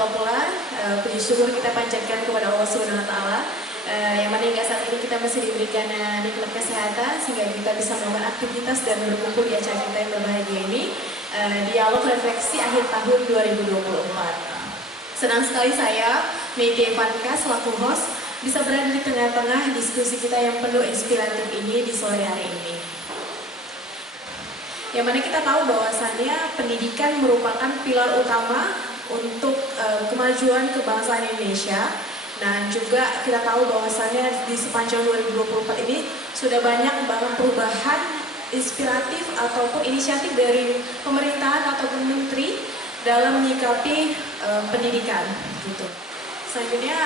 lupa pula puji syukur kita panjatkan kepada Allah Subhanahu wa taala yang mana hingga saat ini kita masih diberikan nikmat kesehatan sehingga kita bisa melakukan aktivitas dan berkumpul di acara kita yang berbahagia ini, dialog refleksi akhir tahun 2024. Senang sekali saya, Megi Evanka selaku host, bisa berada di tengah-tengah diskusi kita yang penuh inspiratif ini di sore hari ini. Yang mana kita tahu bahwasannya pendidikan merupakan pilar utama untuk kemajuan kebangsaan Indonesia. Nah, juga kita tahu bahwasannya di sepanjang 2024 ini sudah banyak banget perubahan inspiratif ataupun inisiatif dari pemerintahan ataupun menteri dalam menyikapi pendidikan gitu. Selanjutnya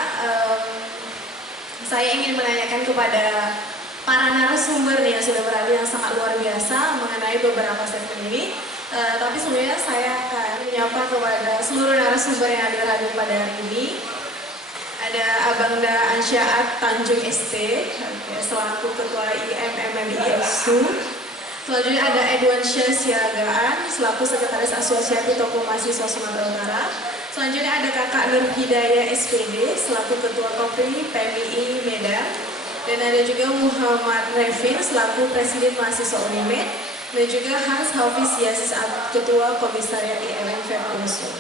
saya ingin menanyakan kepada para narasumber nih yang sudah berada yang sangat luar biasa mengenai beberapa segmen ini. Tapi sebenarnya saya akan menyapa kepada seluruh narasumber yang hadir pada hari ini. Ada Abangda Ansyaat Tanjung ST, selaku Ketua IMMMI SU. Selanjutnya ada Edwan Syah Siagaan, selaku Sekretaris Asosiasi Tokoh Mahasiswa Sumatera Utara. Selanjutnya ada Kakak Nur Hidayah SPD, selaku Ketua Kopri PMII Medan. Dan ada juga Muhammad Revin selaku Presiden Mahasiswa Unimed, dan juga Hans Hafiz Yasis Ketua Komisariat IMM FEM-UNSUL.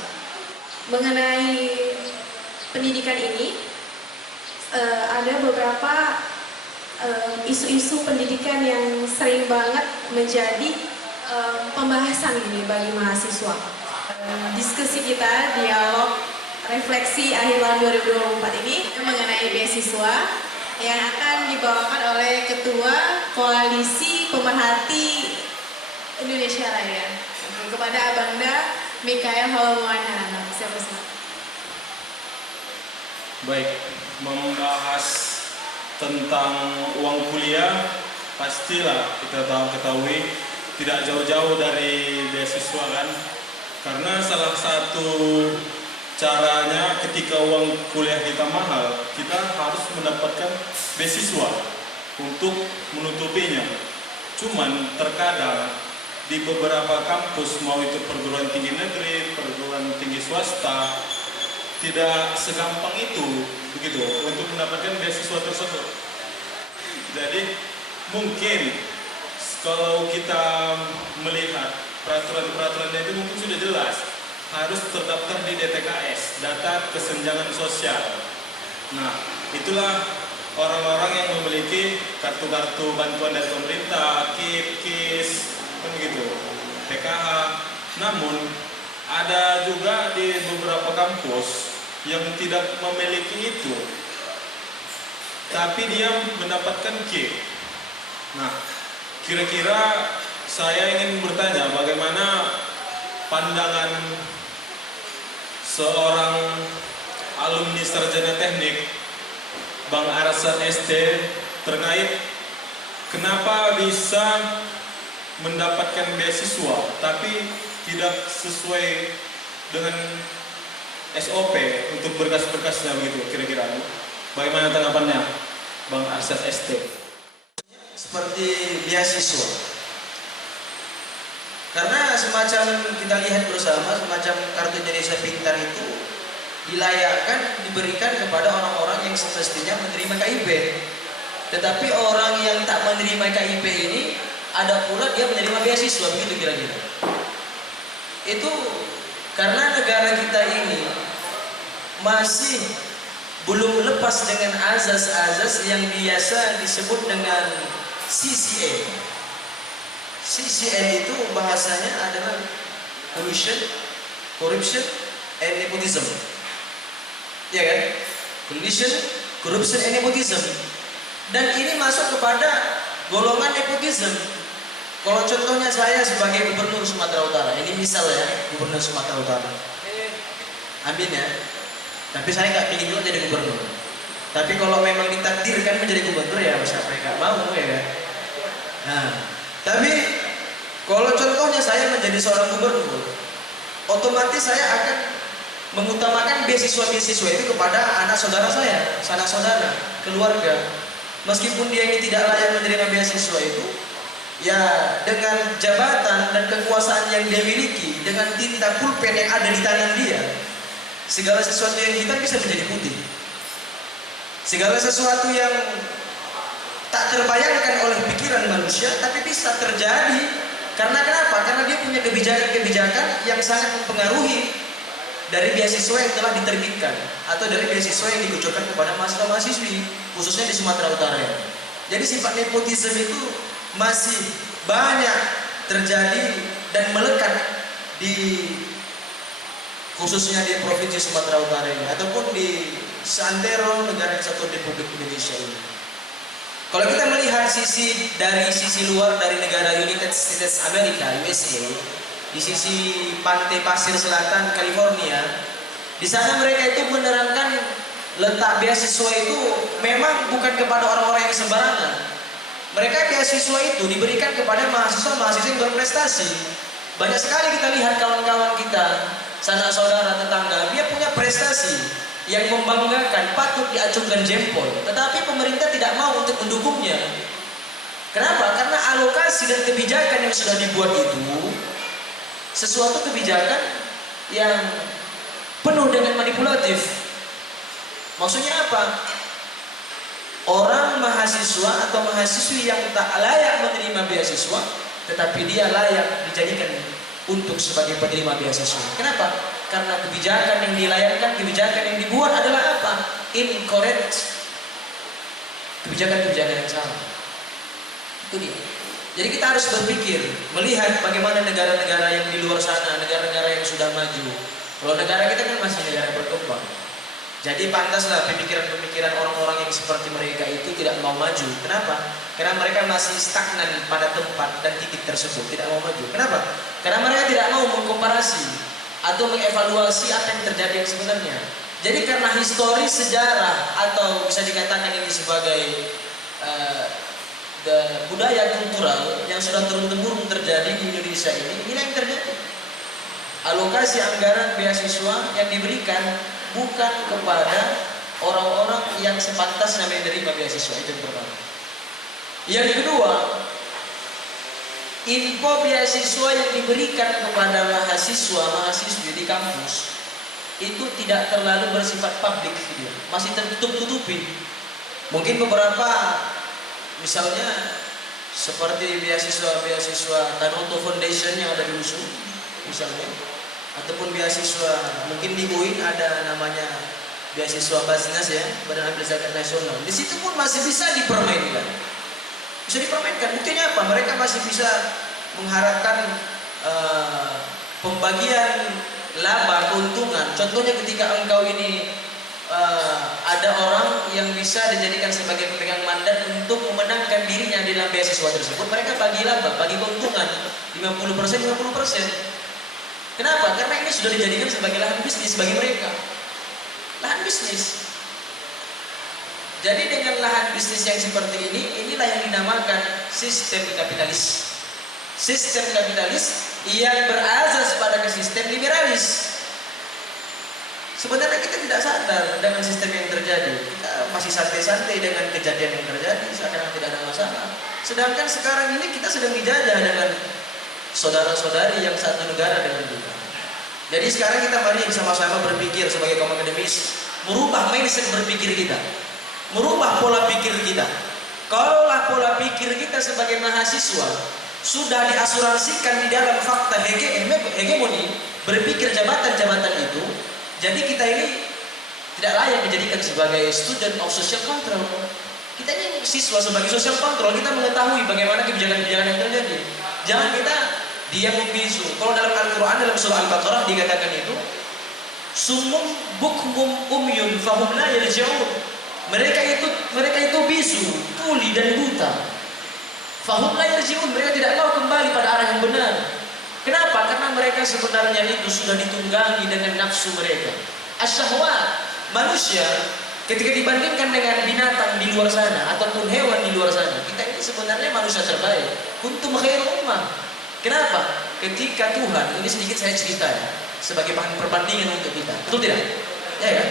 Mengenai pendidikan ini, ada beberapa isu-isu pendidikan yang sering banget menjadi pembahasan ini bagi mahasiswa. Diskusi kita, dialog refleksi akhir tahun 2024 ini mengenai beasiswa yang akan dibawakan oleh Ketua Koalisi Pemerhati Indonesia Raya. Kepada Abangda Mikael Holomuana. Siapa-siapa? Baik, membahas tentang uang kuliah pastilah kita ketahui tidak jauh-jauh dari beasiswa kan, karena salah satu caranya ketika uang kuliah kita mahal, kita harus mendapatkan beasiswa untuk menutupinya. Cuman terkadang di beberapa kampus, mau itu perguruan tinggi negeri, perguruan tinggi swasta, tidak segampang itu begitu untuk mendapatkan beasiswa tersebut. Jadi mungkin kalau kita melihat peraturan-peraturannya itu mungkin sudah jelas, harus terdaftar di DTKS, Data Kesenjangan Sosial. Nah, itulah orang-orang yang memiliki kartu-kartu bantuan dari pemerintah, KIP, KIS, kan begitu, PKH. Namun, ada juga di beberapa kampus yang tidak memiliki itu, tapi dia mendapatkan KIP. Nah, kira-kira saya ingin bertanya bagaimana pandangan seorang alumni sarjana teknik Bang Arsyad ST terkait kenapa bisa mendapatkan beasiswa tapi tidak sesuai dengan SOP untuk berkas-berkasnya begitu, kira-kira bagaimana tanggapannya Bang Arsyad ST? Seperti beasiswa, karena semacam kita lihat bersama, semacam kartu Indonesia Pintar itu dilayakkan, diberikan kepada orang-orang yang semestinya menerima KIP. Tetapi orang yang tak menerima KIP ini, ada pula dia menerima beasiswa, begitu kira-kira. Itu karena negara kita ini masih belum lepas dengan azas-azas yang biasa disebut dengan CCN. CCN itu bahasanya adalah corruption, and nepotism. Ya kan? Corruption, and nepotism. Dan ini masuk kepada golongan nepotism. Kalau contohnya saya sebagai gubernur Sumatera Utara, ini misal ya, gubernur Sumatera Utara. Amin ya. Tapi saya nggak ingin juga jadi gubernur. Tapi kalau memang ditakdirkan menjadi gubernur ya siapa yang nggak mau ya kan? Nah, tapi kalau contohnya saya menjadi seorang gubernur, otomatis saya akan mengutamakan beasiswa-beasiswa itu kepada anak saudara saya, sanak saudara, keluarga. Meskipun dia ini tidak layak menerima beasiswa itu, ya dengan jabatan dan kekuasaan yang dia miliki, dengan tinta pulpen yang ada di tangan dia, Segala sesuatu yang hitam bisa menjadi putih. Segala sesuatu yang tak terbayangkan oleh pikiran manusia tapi bisa terjadi. Karena kenapa? Karena dia punya kebijakan-kebijakan yang sangat mempengaruhi dari beasiswa yang telah diterbitkan atau dari beasiswa yang dikucurkan kepada mahasiswa-mahasiswi, khususnya di Sumatera Utara ya. Jadi sifat nepotisme itu masih banyak terjadi dan melekat di khususnya di Provinsi Sumatera Utara ini ataupun di seantero negara kesatuan Republik Indonesia ini. Kalau kita melihat dari sisi luar dari negara United States America USA, di sisi pantai pasir selatan California, di sana mereka itu menerangkan letak beasiswa itu memang bukan kepada orang-orang yang sembarangan. Mereka beasiswa itu diberikan kepada mahasiswa-mahasiswa yang berprestasi. Banyak sekali kita lihat kawan-kawan kita, sanak saudara, tetangga, dia punya prestasi yang membanggakan, patut diacungkan jempol. Tetapi pemerintah tidak mau untuk mendukungnya. Kenapa? Karena alokasi dan kebijakan yang sudah dibuat itu sesuatu kebijakan yang penuh dengan manipulatif. Maksudnya apa? Orang mahasiswa atau mahasiswi yang tak layak menerima beasiswa, tetapi dia layak dijadikan untuk sebagai penerima beasiswa. Kenapa? Karena kebijakan yang dilayangkan, kebijakan yang dibuat adalah apa? Incorrect. Kebijakan-kebijakan yang salah. Itu dia. Jadi kita harus berpikir, melihat bagaimana negara-negara yang di luar sana, negara-negara yang sudah maju. Kalau negara kita kan masih negara berkembang. Jadi pantaslah pemikiran-pemikiran orang-orang yang seperti mereka itu tidak mau maju. Kenapa? Karena mereka masih stagnan pada tempat dan titik tersebut, tidak mau maju. Kenapa? Karena mereka tidak mau mengkomparasi atau mengevaluasi apa yang terjadi yang sebenarnya. Jadi karena histori sejarah atau bisa dikatakan ini sebagai budaya kultural yang sudah turun-temurun terjadi di Indonesia ini, inilah yang terjadi. Alokasi anggaran beasiswa yang diberikan bukan kepada orang-orang yang sepantasnya menerima beasiswa, itu yang pertama. Yang kedua, info beasiswa yang diberikan kepada mahasiswa-mahasiswi di kampus itu tidak terlalu bersifat publik, masih tertutup-tutupin. Mungkin beberapa, misalnya seperti beasiswa Tanoto Foundation yang ada di USU, misalnya, ataupun beasiswa mungkin di UIN ada namanya beasiswa Basnas ya, Badan Amil Zakat Nasional. Di situ pun masih bisa dipermainkan. Bisa dipermainkan. Buktinya apa? Mereka masih bisa mengharapkan pembagian laba, keuntungan. Contohnya ketika engkau ini ada orang yang bisa dijadikan sebagai pemegang mandat untuk memenangkan dirinya di dalam beasiswa tersebut, mereka bagi laba, bagi keuntungan 50%. Kenapa? Karena ini sudah dijadikan sebagai lahan bisnis bagi mereka. Lahan bisnis. Jadi dengan lahan bisnis yang seperti ini, inilah yang dinamakan sistem kapitalis. Sistem kapitalis yang berazas pada sistem liberalis. Sebenarnya kita tidak sadar dengan sistem yang terjadi. Kita masih santai-santai dengan kejadian yang terjadi, seakan tidak ada masalah. Sedangkan sekarang ini kita sedang dijajah dengan saudara-saudari yang satu negara dengan kita. Jadi sekarang kita mari bersama-sama berpikir sebagai kaum akademis, merubah mindset berpikir kita, merubah pola pikir kita. Kalaulah pola pikir kita sebagai mahasiswa sudah diasuransikan di dalam fakta hegemoni berpikir jabatan-jabatan itu, jadi kita ini tidak layak dijadikan sebagai student of social control. Kita ini siswa sebagai social control, kita mengetahui bagaimana kebijakan-kebijakan yang terjadi. Jangan kita diam membisu. Kalau dalam Al-Quran, dalam surah Al-Baqarah dikatakan itu sumum bukmum umyun fahum la yarji'un. Mereka itu bisu, tuli dan buta. Fahum la yarji'un, mereka tidak mau kembali pada arah yang benar. Kenapa? Karena mereka sebenarnya itu sudah ditunggangi dengan nafsu mereka. Asyahwat. Manusia ketika dibandingkan dengan binatang di luar sana ataupun hewan di luar sana, kita ini sebenarnya manusia terbaik. Kuntum khairul ummah. Kenapa? Ketika Tuhan, ini sedikit saya cerita ya, sebagai bahan perbandingan untuk kita. Betul tidak? Ya ya.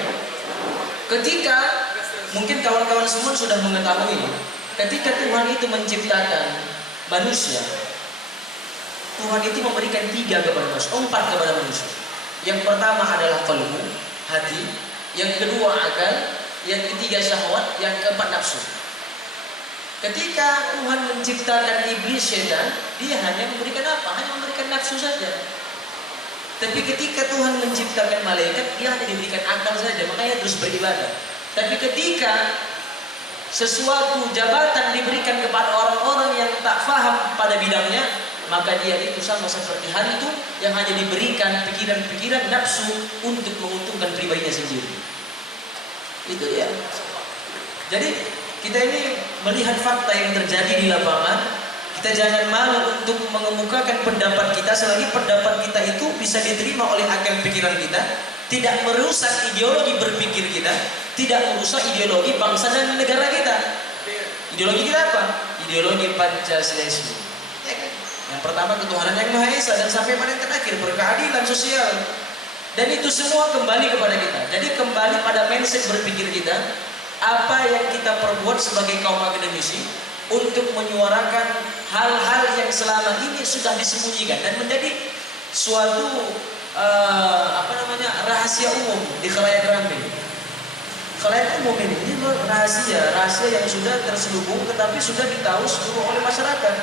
Ketika mungkin kawan-kawan semua sudah mengetahui, ketika Tuhan itu menciptakan manusia, Tuhan itu memberikan 4 kepada manusia. Yang pertama adalah qalbu, hati, yang kedua akal, yang ketiga syahwat, yang keempat nafsu. Ketika Tuhan menciptakan iblis, syaitan, dia hanya memberikan apa? Hanya memberikan nafsu saja. Tapi ketika Tuhan menciptakan malaikat, dia hanya diberikan akal saja, makanya terus beribadah. Tapi ketika sesuatu jabatan diberikan kepada orang-orang yang tak faham pada bidangnya, maka dia itu sama seperti hantu yang hanya diberikan pikiran-pikiran nafsu untuk menguntungkan pribadinya sendiri. Itu dia. Jadi kita ini melihat fakta yang terjadi di lapangan. Kita jangan malu untuk mengemukakan pendapat kita selagi pendapat kita itu bisa diterima oleh akal pikiran kita, tidak merusak ideologi berpikir kita, tidak merusak ideologi bangsa dan negara kita. Ideologi kita apa? Ideologi Pancasilaisme. Ya kan? Yang pertama ketuhanan yang Maha Esa, dan sampai pada yang terakhir berkeadilan sosial. Dan itu semua kembali kepada kita. Jadi kembali pada mindset berpikir kita, apa yang kita perbuat sebagai kaum akademisi untuk menyuarakan hal-hal yang selama ini sudah disembunyikan dan menjadi suatu rahasia umum di khalayak ramai. Khalayak umum ini rahasia yang sudah terselubung tetapi sudah ditahu seluruh oleh masyarakat.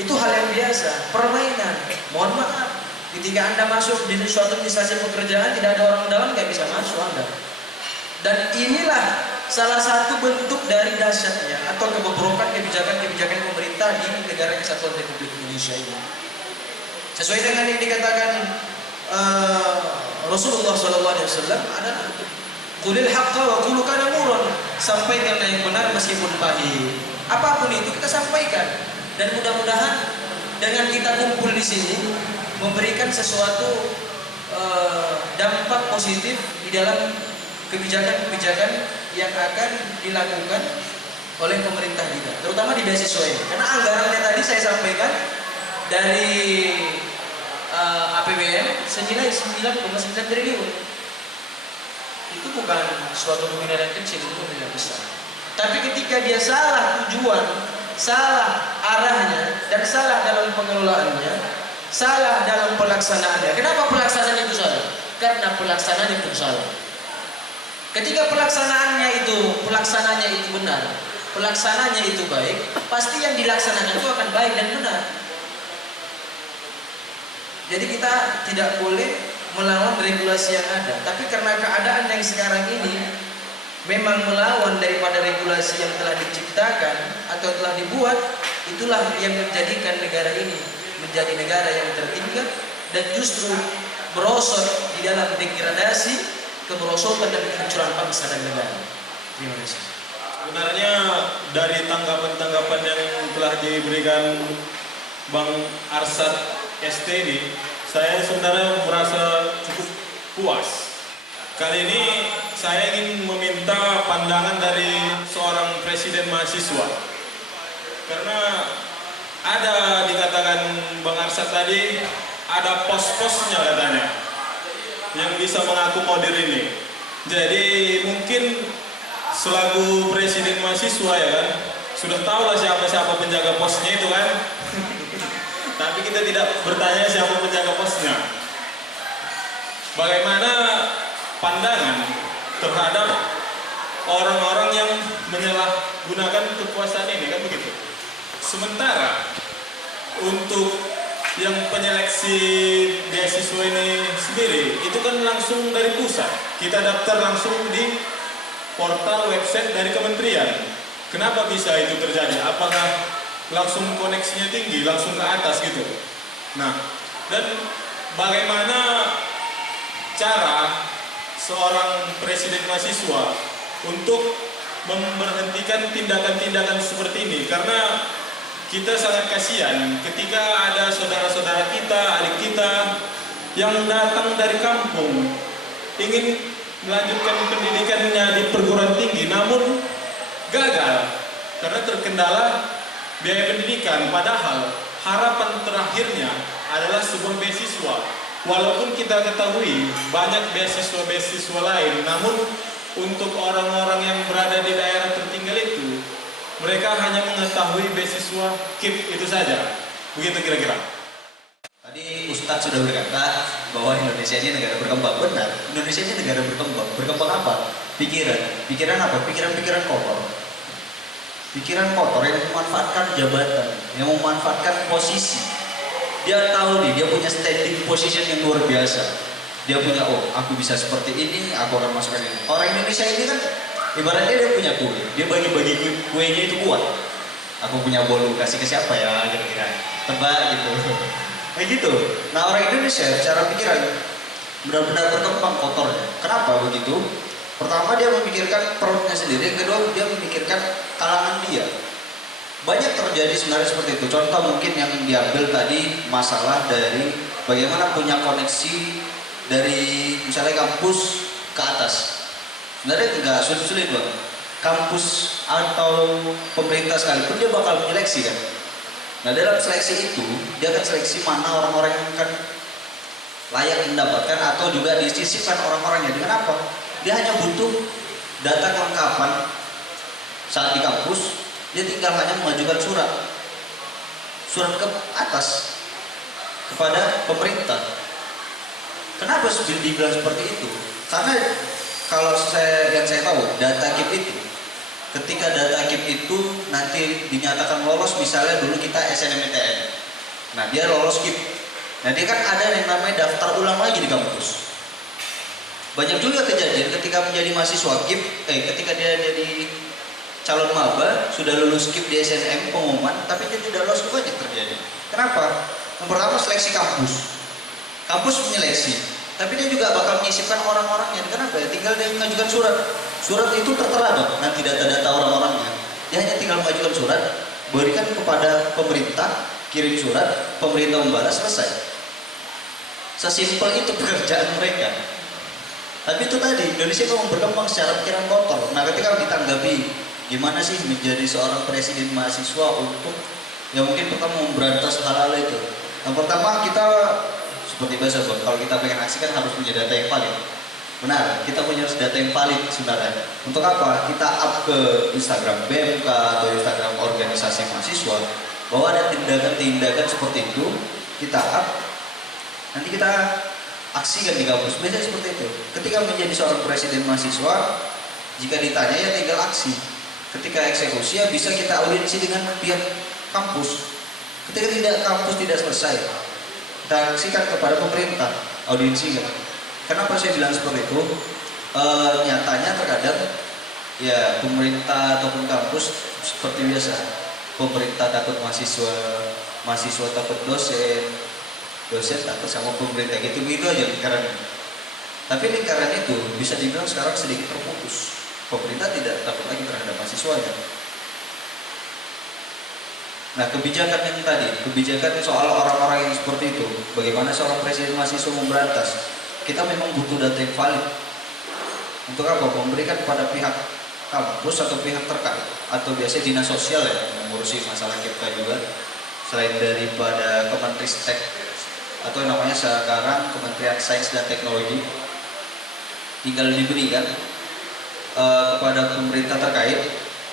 Itu hal yang biasa, permainan. Mohon maaf, ketika Anda masuk di suatu instansi pekerjaan tidak ada orang dalam, nggak bisa masuk Anda. Dan inilah salah satu bentuk dari dahsyatnya atau kebobrokan kebijakan-kebijakan pemerintah di negara Kesatuan Republik Indonesia ini. Sesuai dengan yang dikatakan Rasulullah SAW adalah qulil haqqa wa qulu kana murran, sampaikan yang benar meskipun pahit. Apapun itu kita sampaikan, dan mudah-mudahan dengan kita kumpul di sini memberikan sesuatu dampak positif di dalam kebijakan-kebijakan yang akan dilakukan oleh pemerintah kita, terutama di beasiswa ini. Karena anggarannya tadi saya sampaikan dari APBN senilai 9,9 triliun. Itu bukan suatu nominal yang kecil, itu nominal besar. Tapi ketika dia salah tujuan, salah arahnya, dan salah dalam pengelolaannya, salah dalam pelaksanaannya. Kenapa pelaksanaannya itu salah? Karena pelaksanaannya pun salah. Ketika pelaksananya itu benar, pelaksananya itu baik, pasti yang dilaksanakan itu akan baik dan benar. Jadi kita tidak boleh melawan regulasi yang ada, tapi karena keadaan yang sekarang ini memang melawan daripada regulasi yang telah diciptakan atau telah dibuat, itulah yang menjadikan negara ini menjadi negara yang tertinggal dan justru merosot di dalam degradasi, kemerosotan dan kehancuran bangsa dan negara. Terima kasih. Sebenarnya dari tanggapan-tanggapan yang telah diberikan Bang Arsad ST ini, saya sebenarnya merasa cukup puas. Kali ini saya ingin meminta pandangan dari seorang presiden mahasiswa. Karena ada dikatakan Bang Arsad tadi, ada pos-posnya katanya yang bisa mengakomodir ini. Jadi mungkin selaku presiden mahasiswa ya kan, sudah tahu lah siapa penjaga posnya itu kan. Tapi kita tidak bertanya siapa penjaga posnya. Bagaimana pandangan terhadap orang-orang yang menyalahgunakan kekuasaan ini, kan begitu. Sementara untuk yang penyeleksi beasiswa ini sendiri itu kan langsung dari pusat, kita daftar langsung di portal website dari kementerian. Kenapa bisa itu terjadi? Apakah langsung koneksinya tinggi, langsung ke atas gitu? Nah, dan bagaimana cara seorang presiden mahasiswa untuk memberhentikan tindakan-tindakan seperti ini? Karena kita sangat kasihan ketika ada saudara-saudara kita, adik kita yang datang dari kampung ingin melanjutkan pendidikannya di perguruan tinggi namun gagal karena terkendala biaya pendidikan, padahal harapan terakhirnya adalah sebuah beasiswa. Walaupun kita ketahui banyak beasiswa-beasiswa lain, namun untuk orang-orang yang berada di daerah tertinggal itu mereka hanya mengetahui beasiswa KIP itu saja. Begitu kira-kira. Tadi Ustadz sudah berkata bahwa Indonesia ini negara berkembang. Benar, Indonesia ini negara berkembang. Berkembang apa? Pikiran apa? Pikiran-pikiran kotor. Pikiran kotor yang memanfaatkan jabatan, yang memanfaatkan posisi. Dia tahu nih, dia punya standing position yang luar biasa. Dia punya, oh aku bisa seperti ini, aku akan masukkan ini. Orang Indonesia ini kan ibaratnya dia punya kue, dia bagi-bagi kuenya itu kuat. Aku punya bolu, kasih ke siapa ya, kira-kira tebak gitu. Kayak gitu. Nah orang Indonesia secara pikiran benar-benar berkembang kotornya. Kenapa begitu? Pertama dia memikirkan perutnya sendiri, yang kedua dia memikirkan kalangan dia. Banyak terjadi sebenarnya seperti itu. Contoh mungkin yang diambil tadi masalah dari bagaimana punya koneksi dari misalnya kampus ke atas. Sebenarnya tidak sulit-sulit bang. Kampus atau pemerintah sekalipun dia bakal menyeleksi kan. Nah dalam seleksi itu dia akan seleksi mana orang-orang yang akan layak mendapatkan atau juga disisipkan orang-orangnya. Dengan apa? Dia hanya butuh data kelengkapan saat di kampus. Dia tinggal hanya mengajukan surat ke atas kepada pemerintah. Kenapa dibilang seperti itu? Karena kalau yang saya tahu data KIP itu, ketika data KIP itu nanti dinyatakan lolos, misalnya dulu kita SNMPTN, nah dia lolos KIP, nah dia kan ada yang namanya daftar ulang lagi di kampus. Banyak juga kejadian ketika menjadi mahasiswa KIP, ketika dia jadi calon maba sudah lulus KIP di SNM pengumuman, tapi dia tidak lolos, banyak terjadi. Kenapa? Yang pertama seleksi kampus menyeleksi, tapi dia juga bakal menyisipkan orang-orangnya. Kenapa ya? Tinggal dia mengajukan surat itu tertera dong nanti data-data orang-orangnya. Dia hanya tinggal mengajukan surat, berikan kepada pemerintah, kirim surat, pemerintah membalas, selesai. Sesimpel itu pekerjaan mereka. Tapi itu tadi Indonesia memang berkembang secara pikiran kotor. Nah ketika ditanggapi gimana sih menjadi seorang presiden mahasiswa untuk ya mungkin pertama memberantas hal-hal itu. Yang pertama kita seperti biasa bang, kalau kita pengen aksi kan harus punya data yang valid. Benar, kita punya data yang valid sebenarnya. Untuk apa? Kita up ke Instagram BMK atau Instagram organisasi mahasiswa bahwa ada tindakan-tindakan seperti itu, kita up, nanti kita aksikan di kampus. Biasanya seperti itu. Ketika menjadi seorang presiden mahasiswa, jika ditanya ya tinggal aksi. Ketika eksekusi ya bisa kita audiensi dengan pihak kampus. Ketika kampus tidak selesai, kita aksikan kepada pemerintah, audiensi kan. Kenapa saya bilang seperti itu? Nyatanya terkadang ya pemerintah ataupun kampus seperti biasa. Pemerintah takut mahasiswa takut dosen takut sama pemerintah, gitu-gitu aja lingkarannya. Tapi lingkaran itu bisa dibilang sekarang sedikit terputus. Pemerintah tidak takut lagi terhadap mahasiswanya. Nah kebijakan yang tadi, kebijakan soal orang-orang yang seperti itu, bagaimana seorang presiden mahasiswa memberantas, kita memang butuh data yang valid. Untuk apa? Memberikan kepada pihak kampus atau pihak terkait, atau biasanya dinas sosial ya, mengurusi masalah kita juga, selain daripada Kemenristek atau yang namanya sekarang Kementerian Sains dan Teknologi, tinggal diberikan kepada pemerintah terkait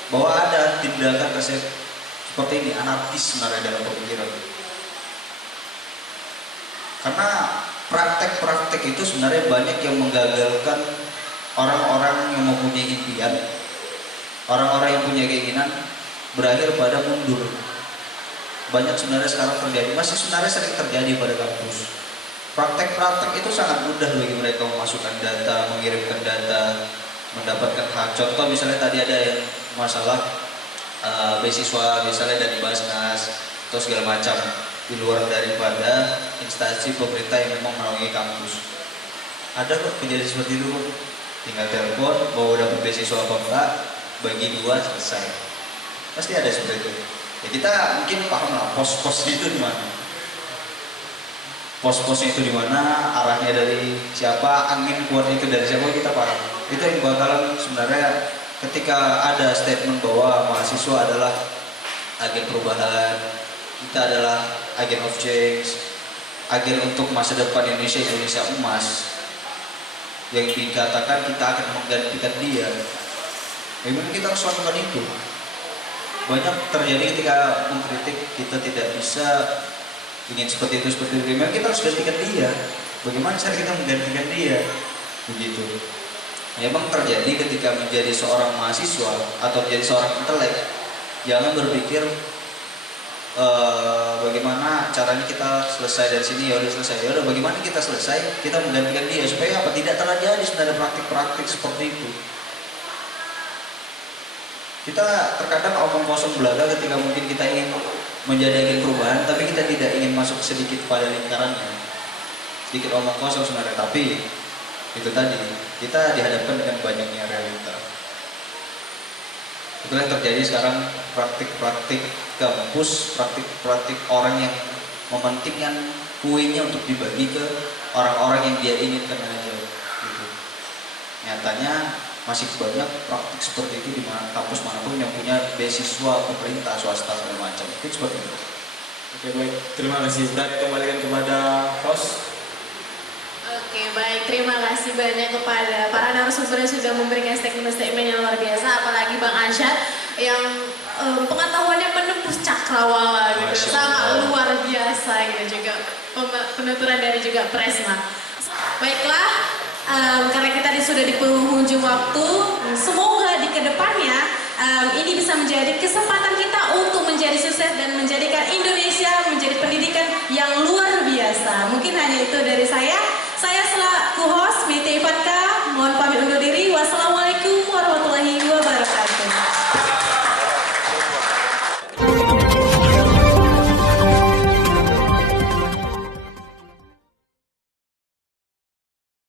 bahwa ada tindakan seperti ini, anarkis sebenarnya dalam pemikiran. Karena praktek-praktek itu sebenarnya banyak yang menggagalkan orang-orang yang mempunyai impian, orang-orang yang punya keinginan berakhir pada mundur. Banyak sebenarnya sekarang terjadi, masih sebenarnya sering terjadi pada kampus. Praktek-praktek itu sangat mudah bagi mereka memasukkan data, mengirimkan data, mendapatkan hak. Contoh misalnya tadi ada yang masalah beasiswa misalnya dari Basnas atau segala macam di luar daripada instansi pemerintah yang memang menaungi kampus. Ada kok kejadian seperti itu, tinggal telepon bahwa dapat beasiswa apa enggak, bagi 2 selesai. Pasti ada seperti itu. Ya kita mungkin paham lah pos-posnya itu di mana. Pos-posnya itu di mana, arahnya dari siapa, angin keluar itu dari siapa, kita paham. Itu yang bakalan sebenarnya ketika ada statement bahwa mahasiswa adalah agen perubahan, kita adalah agen of change, agen untuk masa depan Indonesia emas, yang dikatakan kita akan menggantikan dia. Memang kita harus lakukan itu. Banyak terjadi ketika mengkritik, kita tidak bisa ingin seperti itu memang kita harus gantikan dia. Bagaimana cara kita menggantikan dia? Begitu. Memang terjadi ketika menjadi seorang mahasiswa atau menjadi seorang intelek, jangan berpikir bagaimana caranya kita selesai dari sini, ya udah selesai, ya udah bagaimana kita selesai, kita menggantikan dia supaya apa, tidak terjadi sebenarnya praktik-praktik seperti itu. Kita terkadang omong kosong belaka ketika mungkin kita ingin menjadi perubahan, tapi kita tidak ingin masuk sedikit pada lingkarannya, sedikit omong kosong sebenarnya, tapi itu tadi kita dihadapkan dengan banyaknya realita. Itu yang terjadi sekarang, praktik-praktik kampus, praktik-praktik orang yang mementingkan kuenya untuk dibagi ke orang-orang yang dia inginkan aja gitu. Nyatanya masih banyak praktik seperti itu di kampus manapun yang punya beasiswa pemerintah, swasta segala macam. Itu seperti itu. Oke, baik, terima kasih. Dan kembalikan kepada host. Oke, baik. Terima kasih banyak kepada para narasumber yang sudah memberikan statement-statement yang luar biasa, apalagi Bang Arsyad yang pengetahuannya menembus cakrawala gitu, sangat luar biasa gitu, juga penuturan dari juga Presma. Baiklah, karena kita sudah di penghujung waktu, semoga di kedepannya ini bisa menjadi kesempatan kita untuk menjadi sukses dan menjadikan Indonesia menjadi pendidikan yang luar biasa. Mungkin hanya itu dari saya. Saya selaku host Miti Ifatka, mohon pamit undur diri. Wassalamualaikum